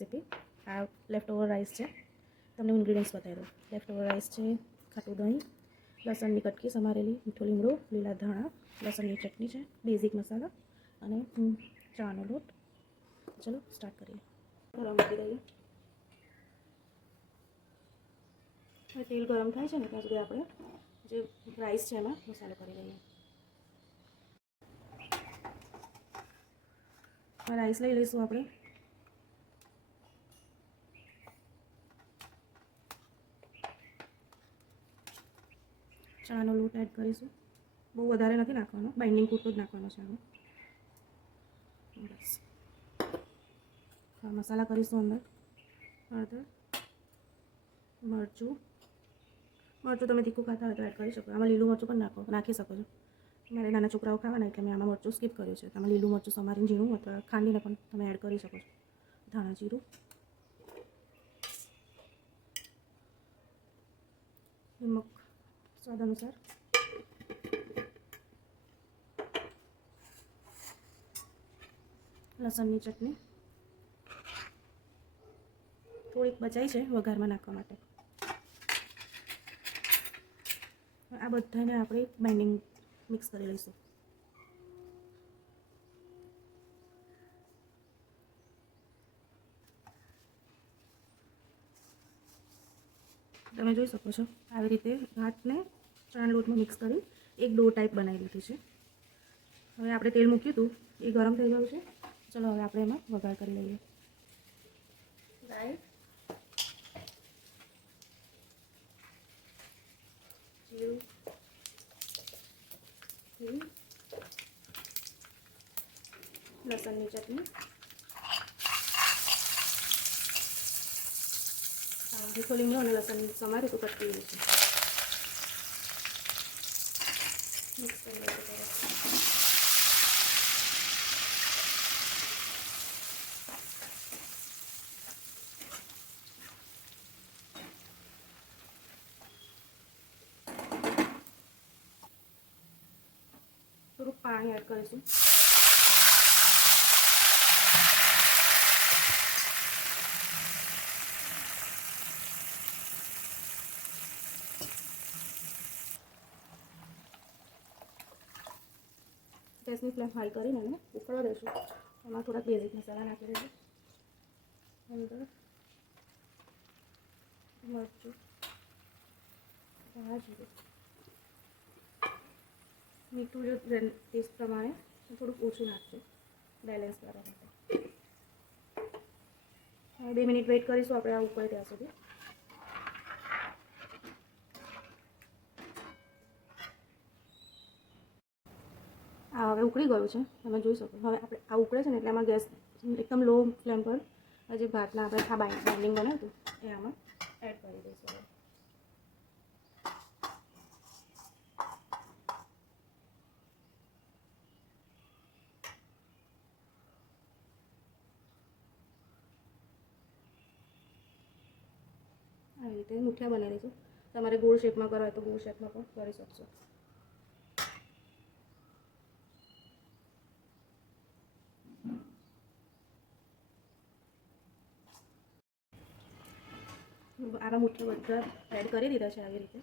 Recipe. આ left over rice છે. તમને ઇન્ગ્રીડિયન્ટ્સ બતાવી દઉં. લેફ્ટ ઓવર રાઈસ છે, ખાટું દહીં, લસણની કટકી સમારેલી, મીઠો લીમડો, લીલા ધાણા, લસણની ચટણી છે, બેઝિક મસાલા અને ચાનો લોટ. ચલો સ્ટાર્ટ કરીએ. ગરમ મૂકી દઈએ. તેલ ગરમ થાય છે ને ત્યાં સુધી આપણે જે રાઈસ છે એમાં મસાલો કરી દઈએ. રાઈસ લઈ લઈશું આપણે. ચાનો લોટ એડ કરીશું. બહુ વધારે નથી નાખવાનો, બાઇન્ડિંગ પૂરતો જ નાખવાનો છે આનો. બસ મસાલા કરીશું અંદર. હળદર, મરચું તમે તીખું ખાતા હોય તો એડ કરી શકો. આમાં લીલું મરચું પણ નાખી શકો છો. મારે નાના છોકરાઓ ખાવાના એટલે મેં આમાં મરચું સ્કીપ કર્યું છે. તમે લીલું મરચું સમારીને ઝીણું અથવા ખાંડીને પણ તમે એડ કરી શકો છો. ધાણા જીરું, નમક સ્વાદ અનુસાર, લસણની ચટણી થોડીક બચાઈ છે વઘારમાં નાખવા માટે. આ બધાને આપણે બાઇન્ડિંગ મિક્સ કરી લઈશું. તમે જોઈ શકો છો આવી રીતે ભાતને ચણા લોટમાં મિક્સ કરી એક ડો ટાઈપ બનાવી લીધી છે. હવે આપણે તેલ મૂક્યું હતું એ ગરમ થઈ ગયું છે. ચલો હવે આપણે એમાં વઘાર કરી લઈએ. રાઈ, જીરું, લસણની ચટણી, મીઠો લીમડો અને લસણ સમારી તો કટકી છે. મિક્સ કરી લઈએ. થોડુંક પાણી એડ કરીશું. ગેસની ફ્લેમ હાઈ કરીને એને ઉકળવા દઈશું. એમાં થોડાક બેઝિક મસાલા નાખી દઈશું. હળદર, મરચું, ધાણા જીરું, મીઠું જો ટેસ્ટ પ્રમાણે થોડુંક ઓછું નાખજો બેલેન્સ કરવા માટે. 2 મિનિટ વેઇટ કરીશું આપણે આ ઉકળે ત્યાં સુધી. આ હવે ઉકળી ગયું છે, તમે જોઈ શકો. હવે આપણે આ ઉકળે છે ને એટલે આમાં ગેસ એકદમ લો ફ્લેમ પર જે ભાતના આપણે આ બાઇન્ડિંગ બનાવ્યું હતું એ આમાં એડ કરી દઈશું. આવી રીતે મુઠિયા બનાવી દઈશું. તમારે ગોળ શેપમાં કરવા હોય તો ગોળ શેપમાં પણ કરી શકશો. આવા મુઠ્ઠા બધા એડ કરી દીધા છે આવી રીતે.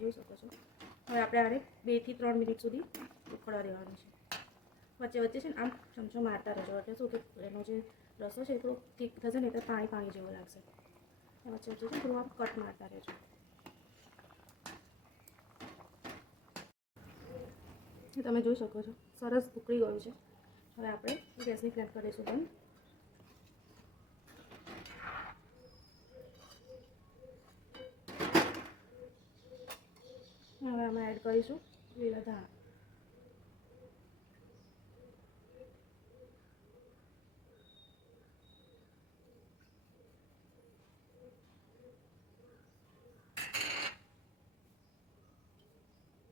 જોઈ શકો છો. હવે આપણે આને 2 થી 3 મિનિટ સુધી ઉકળવા દેવાનું છે. વચ્ચે વચ્ચે છે ને આમ ચમચો મારતા રહેજો એટલે શું કે એનો જે રસો છે એ થોડો થીક થશે ને એટલે પાણી જેવો લાગશે. વચ્ચે વચ્ચે થોડું આમ કટ મારતા રહેજો. તમે જોઈ શકો છો સરસ ઉકળી ગયું છે. હવે આપણે ગેસની ફ્લેમ કરીશું બંધ. હવે આમાં એડ કરીશું લીલા ધાણા.